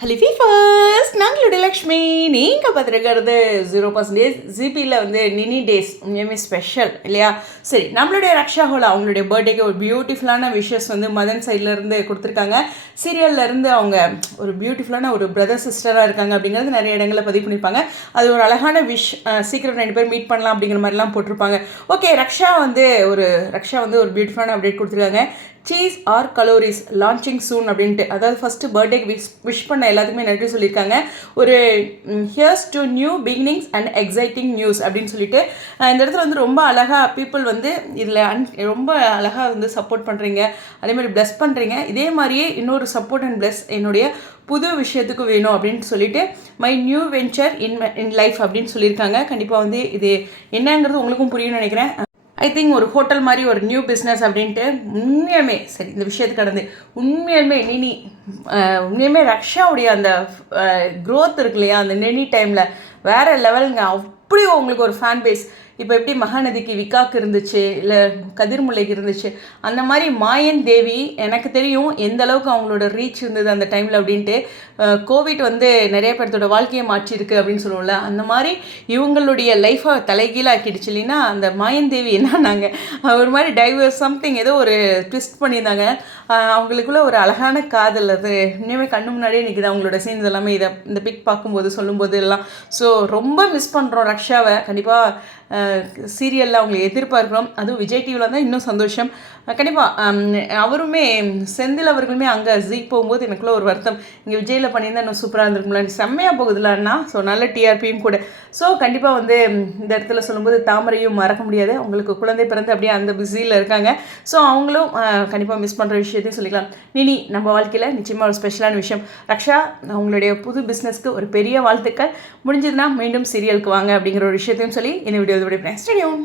Hello ஃபீஃபர்ஸ் நாங்களுடைய Lakshmi நீங்கள் பார்த்துருக்கிறது 0% ஜிபியில் வந்து நினி days உண்மையுமே ஸ்பெஷல் இல்லையா. சரி, நம்மளுடைய ரக்ஷா ஹோலா அவங்களுடைய பர்த்டேக்கு ஒரு பியூட்டிஃபுல்லான விஷஸ் வந்து மதன் சைட்லேருந்து கொடுத்துருக்காங்க. சீரியல்லேருந்து அவங்க ஒரு பியூட்டிஃபுல்லான ஒரு பிரதர் சிஸ்டராக இருக்காங்க அப்படிங்கிறது நிறைய இடங்களில் பதிவு பண்ணியிருப்பாங்க. அது ஒரு அழகான சீக்கிரம் 2 பேர் மீட் பண்ணலாம் அப்படிங்கிற மாதிரிலாம் போட்டிருப்பாங்க. ஓகே, ரக்ஷா வந்து ஒரு பியூட்டிஃபுல்லான அப்டேட் கொடுத்துருக்காங்க. சீஸ் ஆர் கலோரிஸ் லான்ச்சிங் சூன் அப்படின்ட்டு, அதாவது ஃபஸ்ட்டு பர்த்டேக்கு விஷ் பண்ண எல்லாத்துக்குமே நன்றி சொல்லியிருக்காங்க. ஒரு here's to new beginnings and exciting news அப்படின்னு சொல்லிட்டு இந்த இடத்துல வந்து ரொம்ப அழகாக பீப்புள் வந்து இதில் ரொம்ப அழகாக வந்து சப்போர்ட் பண்ணுறீங்க, அதேமாதிரி ப்ளஸ் பண்ணுறீங்க. இதே மாதிரியே இன்னொரு சப்போர்ட் அண்ட் ப்ளஸ் என்னுடைய புது விஷயத்துக்கு வேணும் அப்படின்ட்டு சொல்லிட்டு my new venture in life அப்படின்னு சொல்லியிருக்காங்க. கண்டிப்பாக வந்து இது என்னங்கிறது உங்களுக்கும் புரியும்னு நினைக்கிறேன். ஐ திங்க் ஒரு ஹோட்டல் மாதிரி ஒரு நியூ பிஸ்னஸ் அப்படின்ட்டு உண்மையுமே சரி, இந்த விஷயத்துக்கு கடந்து உண்மையுமே ரக்ஷாவுடைய அந்த க்ரோத் இருக்கு இல்லையா, அந்த நெனி டைமில் வேறு லெவலுங்க. அப்படியே உங்களுக்கு ஒரு ஃபேன் பேஸ் இப்போ எப்படி மகாநதிக்கு விகாக்கு இருந்துச்சு, இல்லை கதிர்முல்லைக்கு இருந்துச்சு, அந்த மாதிரி மாயன் தேவி எனக்கு தெரியும் எந்த அளவுக்கு அவங்களோட ரீச் இருந்தது அந்த டைமில் அப்படின்ட்டு. கோவிட் வந்து நிறைய பேர்த்தோட வாழ்க்கையை மாற்றிருக்கு அப்படின்னு சொல்லுவோம்ல, அந்த மாதிரி இவங்களுடைய லைஃப்பை தலைகீழ ஆக்கிடுச்சு இல்லைன்னா. அந்த மாயன் தேவி என்னன்னாங்க ஒரு மாதிரி டைவர்ஸ் சம்திங் ஏதோ ஒரு ட்விஸ்ட் பண்ணியிருந்தாங்க. அவங்களுக்குள்ள ஒரு அழகான காதல் அது இனிமேல் கண்ணு முன்னாடியே நிற்கிது. அவங்களோட சீன்ஸ் எல்லாமே இந்த பிக் பார்க்கும்போது சொல்லும்போது எல்லாம். ஸோ ரொம்ப மிஸ் பண்ணுறோம் ரக்ஷாவை. கண்டிப்பாக சீரியலில் அவங்களை எதிர்பார்க்குறோம். அதுவும் விஜய் டிவியில் தான் இன்னும் சந்தோஷம். கண்டிப்பாக அவருமே செந்தில் அவர்களுமே அங்கே போகும்போது எனக்குள்ள ஒரு வருத்தம், இங்கே விஜயில் பண்ணியிருந்தால் இன்னும் சூப்பராக இருந்திருக்கும்ல, செம்மையாக போகுதுலன்னா. ஸோ நல்ல டிஆர்பியும் கூட. ஸோ கண்டிப்பாக வந்து இந்த இடத்துல சொல்லும்போது தாமரையும் மறக்க முடியாது. அவங்களுக்கு குழந்தை பிறந்து அப்படியே அந்த பிஸியில் இருக்காங்க. ஸோ அவங்களும் கண்டிப்பாக மிஸ் பண்ணுற விஷயத்தையும் சொல்லிக்கலாம். நினி நம்ம வாழ்க்கையில் நிச்சயமாக ஒரு ஸ்பெஷலான விஷயம். ரக்ஷா அவங்களுடைய புது பிஸ்னஸ்க்கு ஒரு பெரிய வாழ்த்துக்கள். முடிஞ்சதுன்னா மீண்டும் சீரியலுக்கு வாங்க அப்படிங்கிற ஒரு விஷயத்தையும் சொல்லி இந்த வீடியோ விடைபெறுகிறேன். Stay tune.